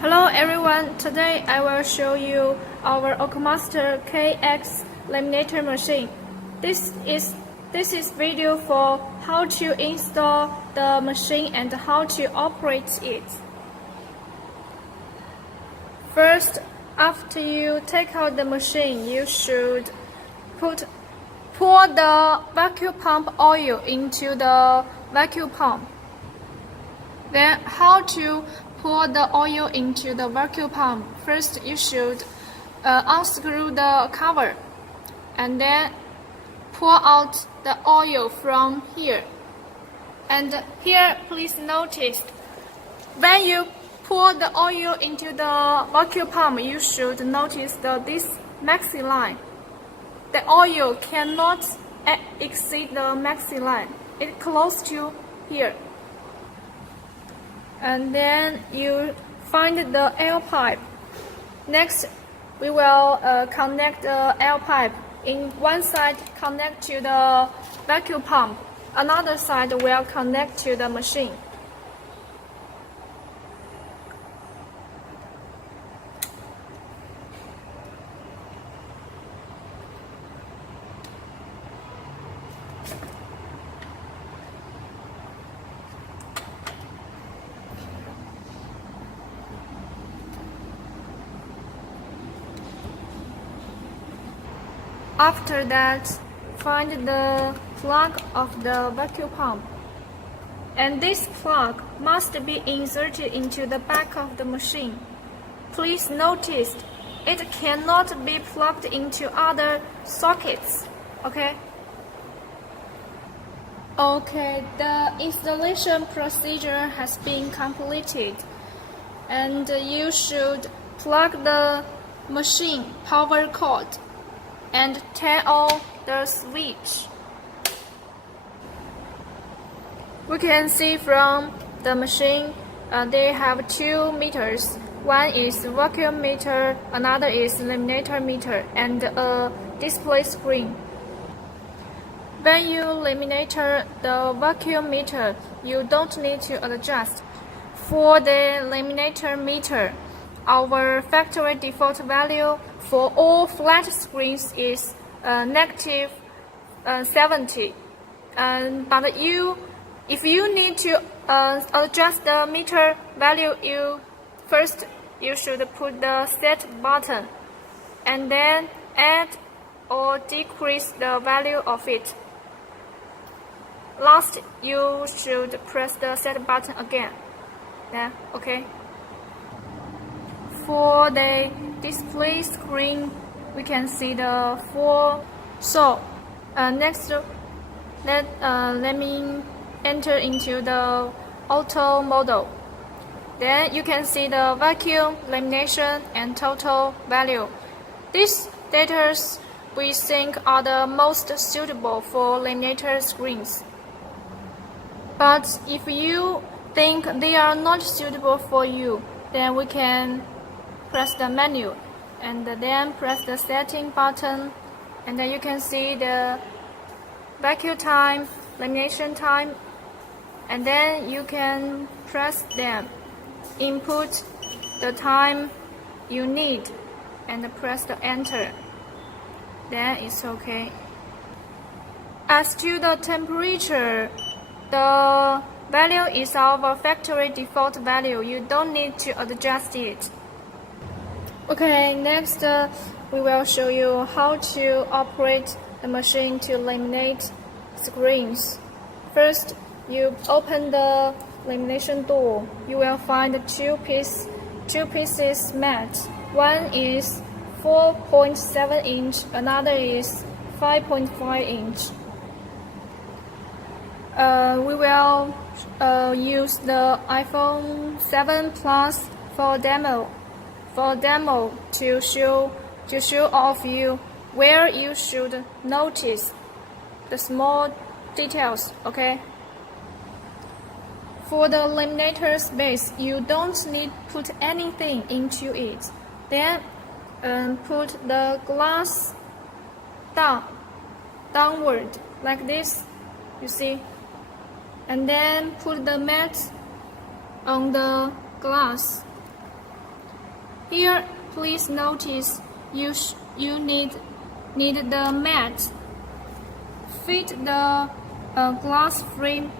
Hello everyone, today I will show you our OCA KX laminator machine. This is video for how to install the machine and how to operate it. First, after you take out the machine, you should pour the vacuum pump oil into the vacuum pump. Then how to pour the oil into the vacuum pump? First, you should unscrew the cover and then pour out the oil from here. And here, please notice, when you pour the oil into the vacuum pump, you should notice this maxi line. The oil cannot exceed the maxi line. It's close to here. And then you find the air pipe. Next, we will connect the air pipe. In one side, connect to the vacuum pump. Another side will connect to the machine. After that, find the plug of the vacuum pump. And this plug must be inserted into the back of the machine. Please notice, it cannot be plugged into other sockets. Okay, the installation procedure has been completed. And you should plug the machine power cord and turn on the switch. We can see from the machine they have 2 meters. One is vacuum meter, another is laminator meter, and a display screen. When you laminate the vacuum meter, you don't need to adjust. For the laminator meter, our factory default value for all flat screens is negative 70. But if you need to adjust the meter value, you should put the set button and then add or decrease the value of it. Last, you should press the set button again. Yeah, okay. For the display screen, we can see the 4. So next, let me enter into the auto model. Then you can see the vacuum, lamination, and total value. These data we think are the most suitable for laminator screens. But if you think they are not suitable for you, then we can press the menu and then press the setting button, and then you can see the vacuum time, lamination time, and then you can press them, input the time you need, and press the enter. Then it's okay. As to the temperature, the value is our factory default value. You don't need to adjust it. Okay, next we will show you how to operate the machine to laminate screens. First, you open the lamination door. You will find two pieces mat. One is 4.7 inch, another is 5.5 inch. We will use the iPhone 7 Plus for demo to show off you where you should notice the small details. Okay. For the laminator space, you don't need to put anything into it. Then put the glass downward like this. You see. And then put the mat on the glass. Here, please notice you need the mat. Fit the glass frame.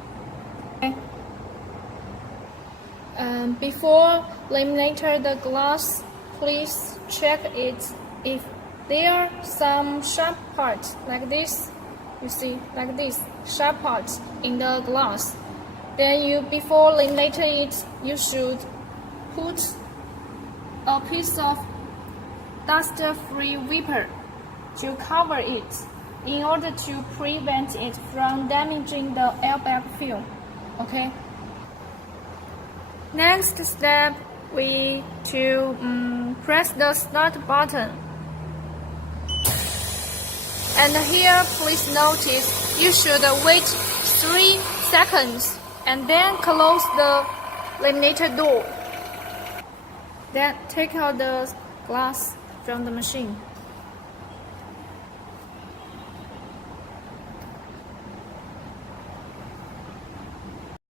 Before laminating the glass, please check it if there are some sharp parts like this. You see, like this sharp parts in the glass. Then before laminating it, you should put a piece of dust-free wiper to cover it in order to prevent it from damaging the airbag film. Okay. Next step, we to press the start button. And here, please notice you should wait 3 seconds and then close the laminator door. Then take out the glass from the machine.